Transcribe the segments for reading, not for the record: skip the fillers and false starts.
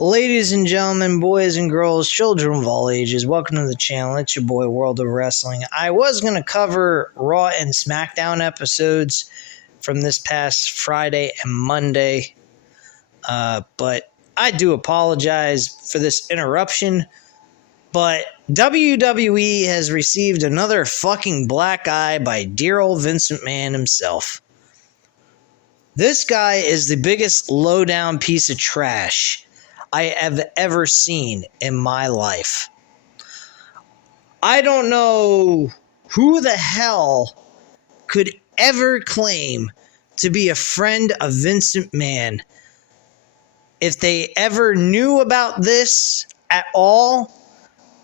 Ladies and gentlemen, boys and girls, children of all ages, welcome to the channel. It's your boy, World of Wrestling. I was going to cover Raw and SmackDown episodes from this past Friday and Monday, but I do apologize for this interruption, but WWE has received another fucking black eye by dear old Vincent Man himself. This guy is the biggest low-down piece of trash I have ever seen in my life. I don't know who the hell could ever claim to be a friend of Vincent Man. If they ever knew about this at all,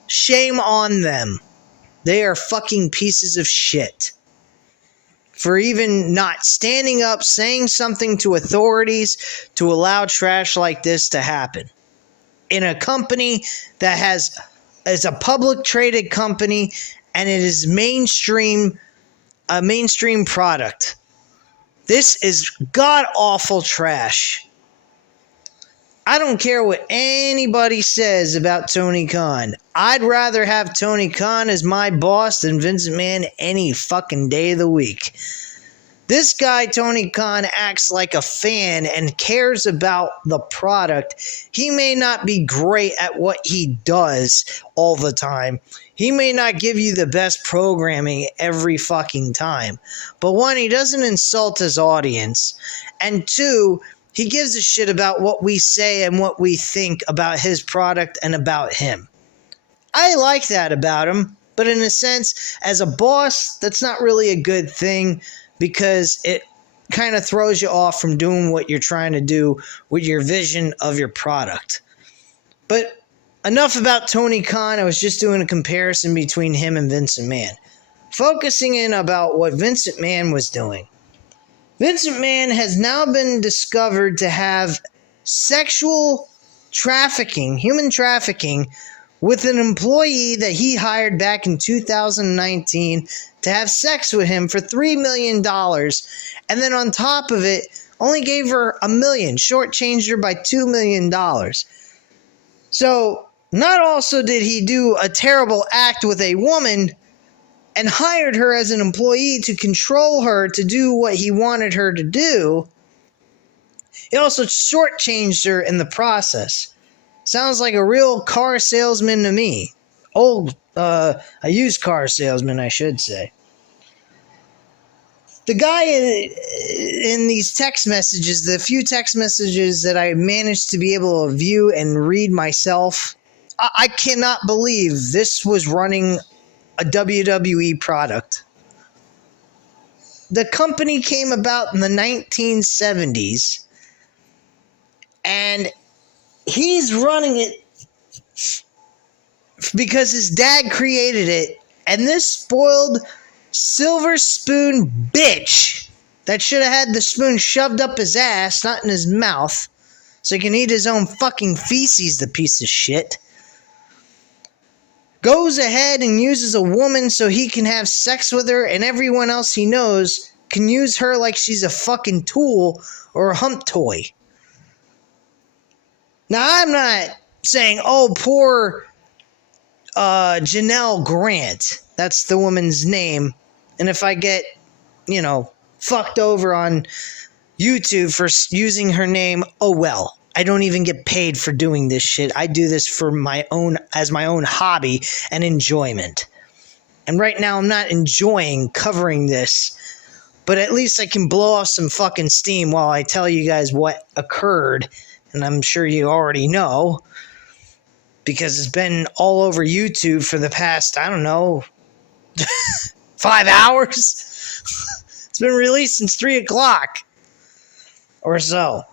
shame on them. They are fucking pieces of shit for even not standing up, saying something to authorities to allow trash like this to happen. In a company that is a public traded company and it is a mainstream product. This is god awful trash. I don't care what anybody says about Tony Khan. I'd rather have Tony Khan as my boss than Vincent Man any fucking day of the week. This guy, Tony Khan, acts like a fan and cares about the product. He may not be great at what he does all the time. He may not give you the best programming every fucking time. But one, he doesn't insult his audience. And two, he gives a shit about what we say and what we think about his product and about him. I like that about him, but in a sense, as a boss, that's not really a good thing, because it kind of throws you off from doing what you're trying to do with your vision of your product. But enough about Tony Khan. I was just doing a comparison between him and Vincent Man. Focusing in about what Vincent Man was doing. Vincent Man has now been discovered to have sexual trafficking, human trafficking, with an employee that he hired back in 2019 to have sex with him for $3 million, and then on top of it, only gave her $1 million, shortchanged her by $2 million. So, not also did he do a terrible act with a woman and hired her as an employee to control her to do what he wanted her to do, he also shortchanged her in the process. Sounds like a real car salesman to me. A used car salesman, I should say. The guy in these text messages, the few text messages that I managed to be able to view and read myself, I cannot believe this was running a WWE product. The company came about in the 1970s, and he's running it because his dad created it, and this spoiled silver spoon bitch that should have had the spoon shoved up his ass, not in his mouth, so he can eat his own fucking feces, the piece of shit, goes ahead and uses a woman so he can have sex with her, and everyone else he knows can use her like she's a fucking tool or a hump toy. Now, I'm not saying, oh, poor Janelle Grant. That's the woman's name. And if I get, fucked over on YouTube for using her name, oh well. I don't even get paid for doing this shit. I do this for my own hobby and enjoyment. And right now I'm not enjoying covering this, but at least I can blow off some fucking steam while I tell you guys what occurred. And I'm sure you already know, because it's been all over YouTube for the past, 5 hours. It's been released since 3 o'clock or so.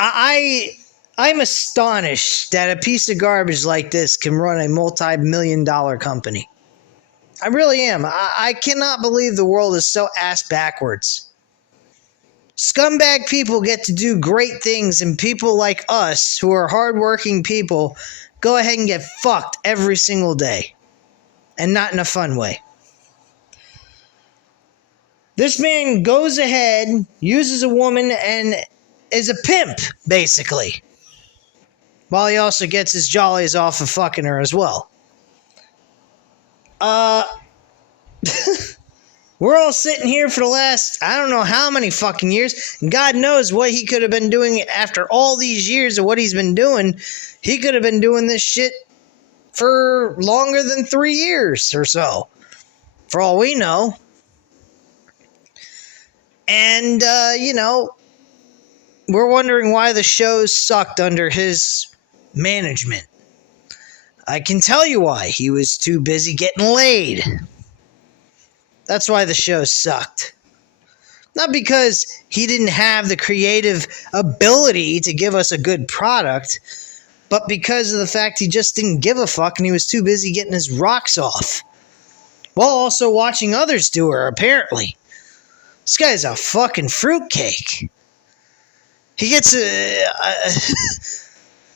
I'm astonished that a piece of garbage like this can run a multi-million-dollar company. I really am. I cannot believe the world is so ass backwards. Scumbag people get to do great things, and people like us, who are hardworking people, go ahead and get fucked every single day. And not in a fun way. This man goes ahead, uses a woman, and is a pimp, basically. While he also gets his jollies off of fucking her as well. We're all sitting here for the last, I don't know how many fucking years. God knows what he could have been doing after all these years of what he's been doing. He could have been doing this shit for longer than 3 years or so. For all we know. And, we're wondering why the shows sucked under his management. I can tell you why. He was too busy getting laid. That's why the show sucked. Not because he didn't have the creative ability to give us a good product, but because of the fact he just didn't give a fuck and he was too busy getting his rocks off. While also watching others do her, apparently. This guy's a fucking fruitcake. He gets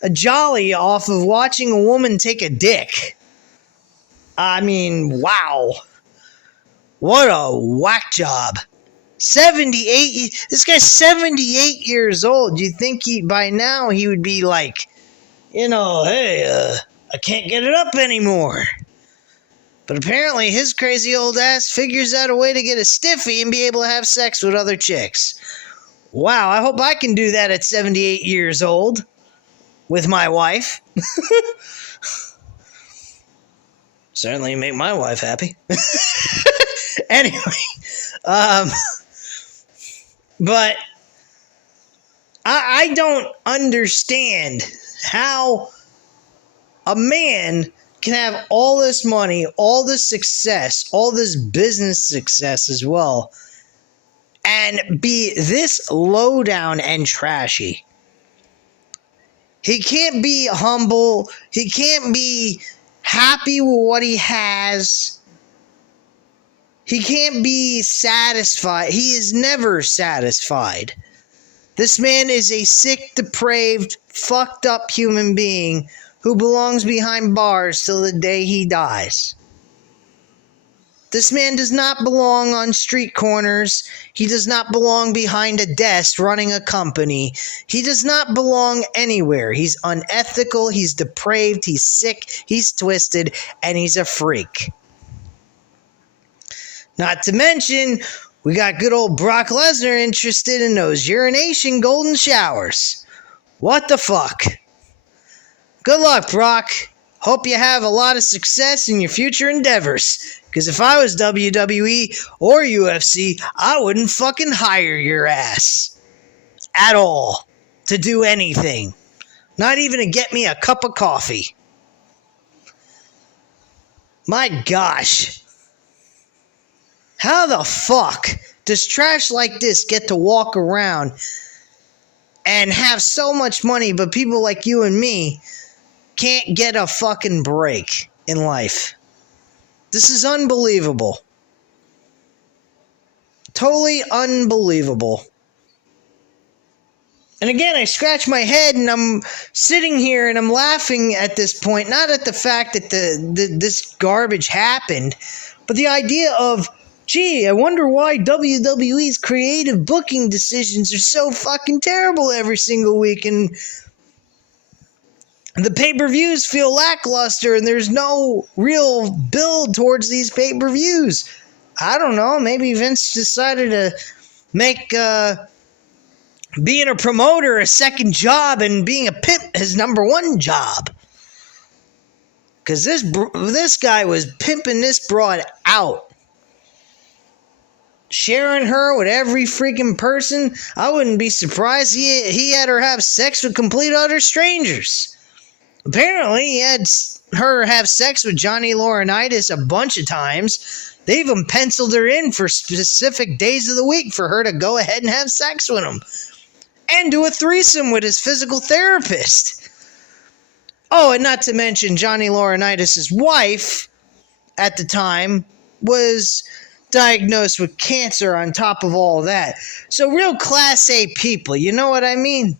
a jolly off of watching a woman take a dick. I mean, wow. What a whack job. 78, this guy's 78 years old. You'd think by now he would be like, hey, I can't get it up anymore. But apparently his crazy old ass figures out a way to get a stiffy and be able to have sex with other chicks. Wow, I hope I can do that at 78 years old with my wife. Certainly make my wife happy. Anyway, but I don't understand how a man can have all this money, all this success, all this business success as well, and be this low down and trashy. He can't be humble. He can't be happy with what he has. He can't be satisfied. He is never satisfied. This man is a sick, depraved, fucked up human being who belongs behind bars till the day he dies. This man does not belong on street corners. He does not belong behind a desk running a company. He does not belong anywhere. He's unethical, he's depraved, he's sick, he's twisted, and he's a freak. Not to mention, we got good old Brock Lesnar interested in those urination golden showers. What the fuck? Good luck, Brock. Hope you have a lot of success in your future endeavors. Because if I was WWE or UFC, I wouldn't fucking hire your ass. At all. To do anything. Not even to get me a cup of coffee. My gosh. How the fuck does trash like this get to walk around and have so much money, but people like you and me can't get a fucking break in life? This is unbelievable. Totally unbelievable. And again, I scratch my head and I'm sitting here and I'm laughing at this point, not at the fact that this garbage happened, but the idea of, gee, I wonder why WWE's creative booking decisions are so fucking terrible every single week, and the pay-per-views feel lackluster and there's no real build towards these pay-per-views. I don't know, maybe Vince decided to make being a promoter a second job and being a pimp his number one job. Because this guy was pimping this broad out. Sharing her with every freaking person. I wouldn't be surprised he had her have sex with complete utter strangers. Apparently, he had her have sex with Johnny Laurinaitis a bunch of times. They even penciled her in for specific days of the week for her to go ahead and have sex with him. And do a threesome with his physical therapist. Oh, and not to mention Johnny Laurinaitis' wife at the time was diagnosed with cancer on top of all that. So real class A people, you know what I mean?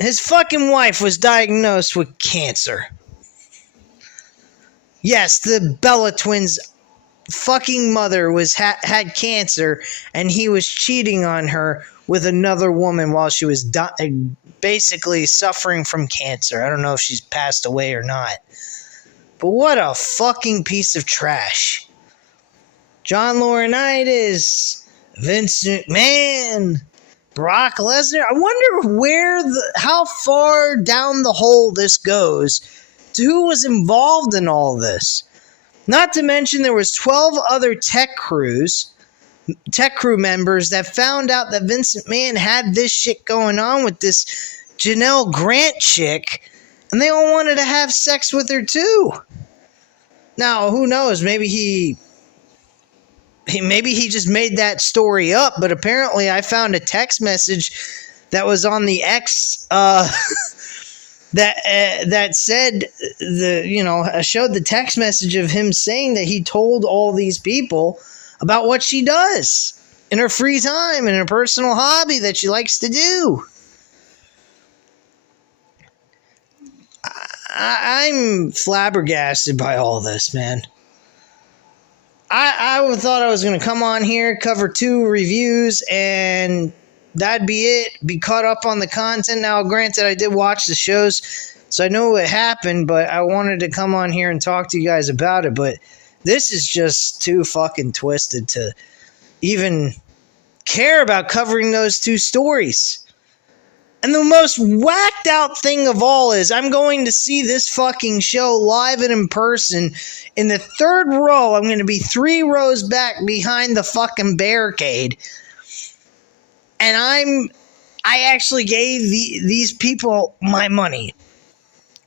His fucking wife was diagnosed with cancer. Yes, the Bella twins' fucking mother had cancer and he was cheating on her with another woman while she was basically suffering from cancer. I don't know if she's passed away or not. But what a fucking piece of trash. John Laurinaitis, Vincent Man, Brock Lesnar. I wonder how far down the hole this goes to who was involved in all this. Not to mention there was 12 other tech crew members that found out that Vincent Man had this shit going on with this Janelle Grant chick, and they all wanted to have sex with her too. Now, who knows? Maybe he just made that story up, but apparently I found a text message that was on the X that said showed the text message of him saying that he told all these people about what she does in her free time and her personal hobby that she likes to do. I'm flabbergasted by all this, man. I thought I was going to come on here, cover 2 reviews, and that'd be it. Be caught up on the content. Now, granted, I did watch the shows, so I know what happened, but I wanted to come on here and talk to you guys about it. But this is just too fucking twisted to even care about covering those 2 stories. And the most whacked out thing of all is I'm going to see this fucking show live and in person. In the 3rd row, I'm going to be 3 rows back behind the fucking barricade. And I actually gave these people my money.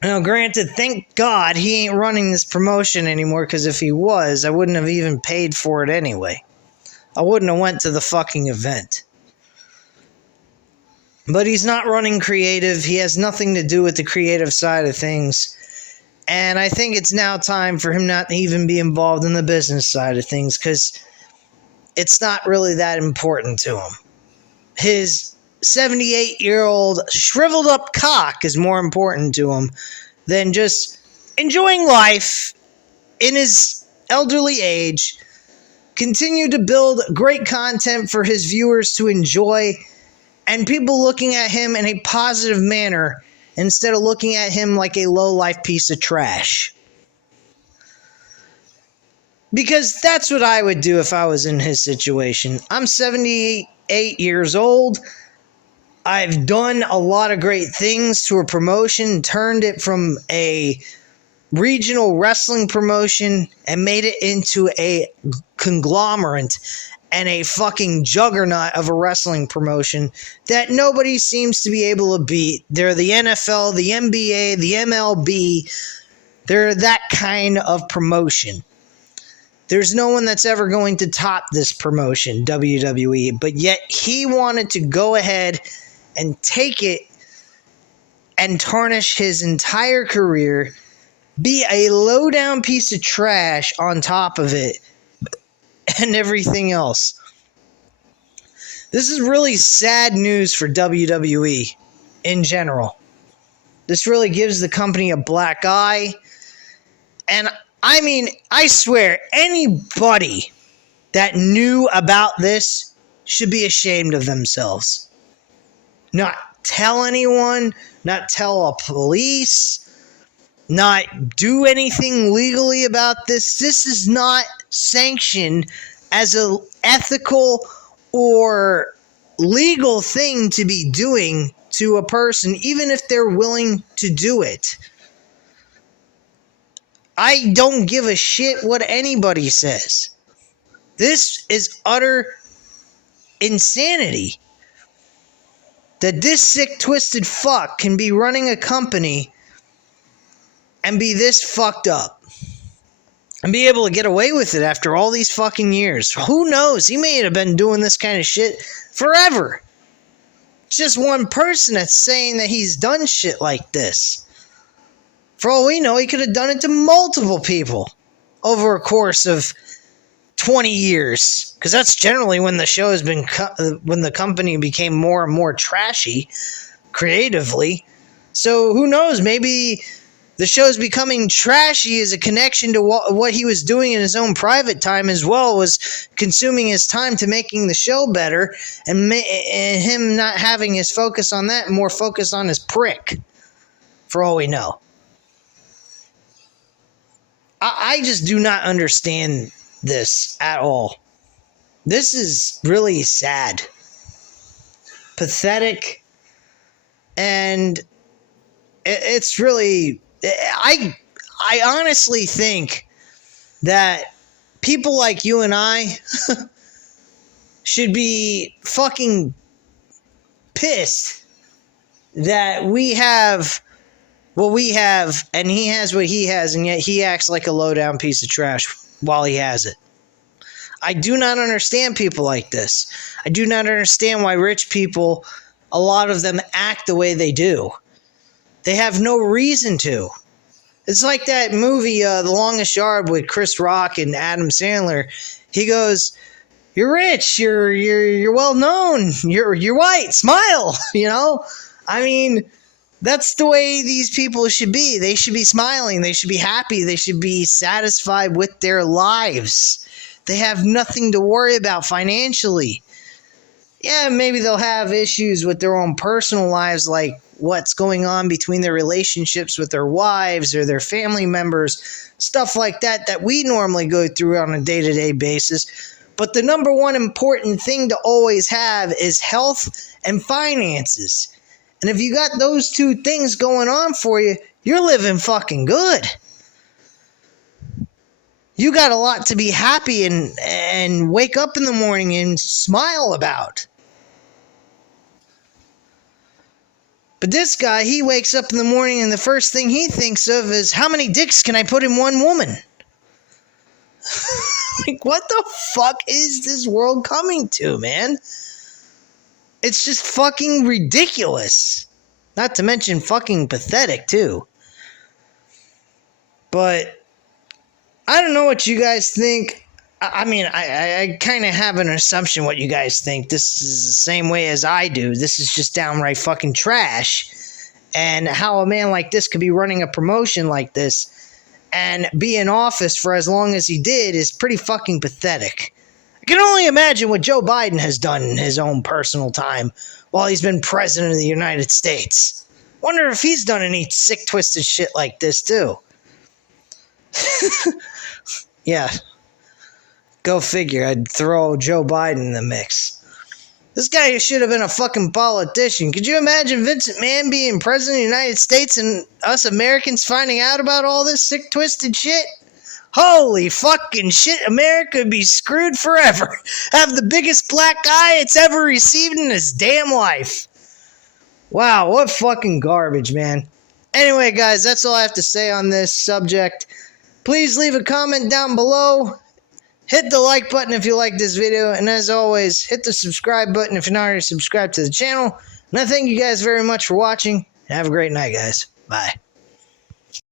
Now, granted, thank God he ain't running this promotion anymore, because if he was, I wouldn't have even paid for it anyway. I wouldn't have went to the fucking event. But he's not running creative. He has nothing to do with the creative side of things. And I think it's now time for him not to even be involved in the business side of things, because it's not really that important to him. His 78-year-old shriveled up cock is more important to him than just enjoying life in his elderly age, continue to build great content for his viewers to enjoy, and people looking at him in a positive manner instead of looking at him like a low-life piece of trash. Because that's what I would do if I was in his situation. I'm 78 years old. I've done a lot of great things to a promotion, turned it from a regional wrestling promotion and made it into a conglomerate and a fucking juggernaut of a wrestling promotion that nobody seems to be able to beat. They're the NFL, the NBA, the MLB. They're that kind of promotion. There's no one that's ever going to top this promotion, WWE, but yet he wanted to go ahead and take it and tarnish his entire career, be a low-down piece of trash on top of it, and everything else. This is really sad news for WWE in general. This really gives the company a black eye. And I mean, I swear, anybody that knew about this should be ashamed of themselves. Not tell anyone, not tell a police, not do anything legally about this. This is not sanctioned as an ethical or legal thing to be doing to a person, even if they're willing to do it. I don't give a shit what anybody says. This is utter insanity. That this sick, twisted fuck can be running a company and be this fucked up. And be able to get away with it after all these fucking years. Who knows? He may have been doing this kind of shit forever. It's just one person that's saying that he's done shit like this. For all we know, he could have done it to multiple people over a course of 20 years. Because that's generally when the show has been when the company became more and more trashy creatively. So who knows? Maybe The show's becoming trashy as a connection to what he was doing in his own private time as well, was consuming his time to making the show better, and him not having his focus on that and more focus on his prick, for all we know. I just do not understand this at all. This is really sad, pathetic, and it's really... I honestly think that people like you and I should be fucking pissed that we have what we have and he has what he has, and yet he acts like a low-down piece of trash while he has it. I do not understand people like this. I do not understand why rich people, a lot of them, act the way they do. They have no reason to. It's like that movie, The Longest Yard, with Chris Rock and Adam Sandler. He goes, "You're rich. You're well known. You're white. Smile." You know, I mean, that's the way these people should be. They should be smiling. They should be happy. They should be satisfied with their lives. They have nothing to worry about financially. Yeah, maybe they'll have issues with their own personal lives, like what's going on between their relationships with their wives or their family members, stuff like that that we normally go through on a day-to-day basis. But the number one important thing to always have is health and finances. And if you got those two things going on for you, you're living fucking good. You got a lot to be happy and wake up in the morning and smile about. But this guy, he wakes up in the morning and the first thing he thinks of is, how many dicks can I put in one woman? Like, what the fuck is this world coming to, man? It's just fucking ridiculous. Not to mention fucking pathetic, too. But I don't know what you guys think. I mean, I kind of have an assumption what you guys think. This is the same way as I do. This is just downright fucking trash. And how a man like this could be running a promotion like this and be in office for as long as he did is pretty fucking pathetic. I can only imagine what Joe Biden has done in his own personal time while he's been president of the United States. Wonder if he's done any sick, twisted shit like this, too. Yeah. Go figure, I'd throw Joe Biden in the mix. This guy should have been a fucking politician. Could you imagine Vincent Man being president of the United States and us Americans finding out about all this sick, twisted shit? Holy fucking shit, America would be screwed forever. Have the biggest black eye it's ever received in its damn life. Wow, what fucking garbage, man. Anyway, guys, that's all I have to say on this subject. Please leave a comment down below. Hit the like button if you like this video, and as always, hit the subscribe button if you're not already subscribed to the channel. And I thank you guys very much for watching, and have a great night, guys. Bye.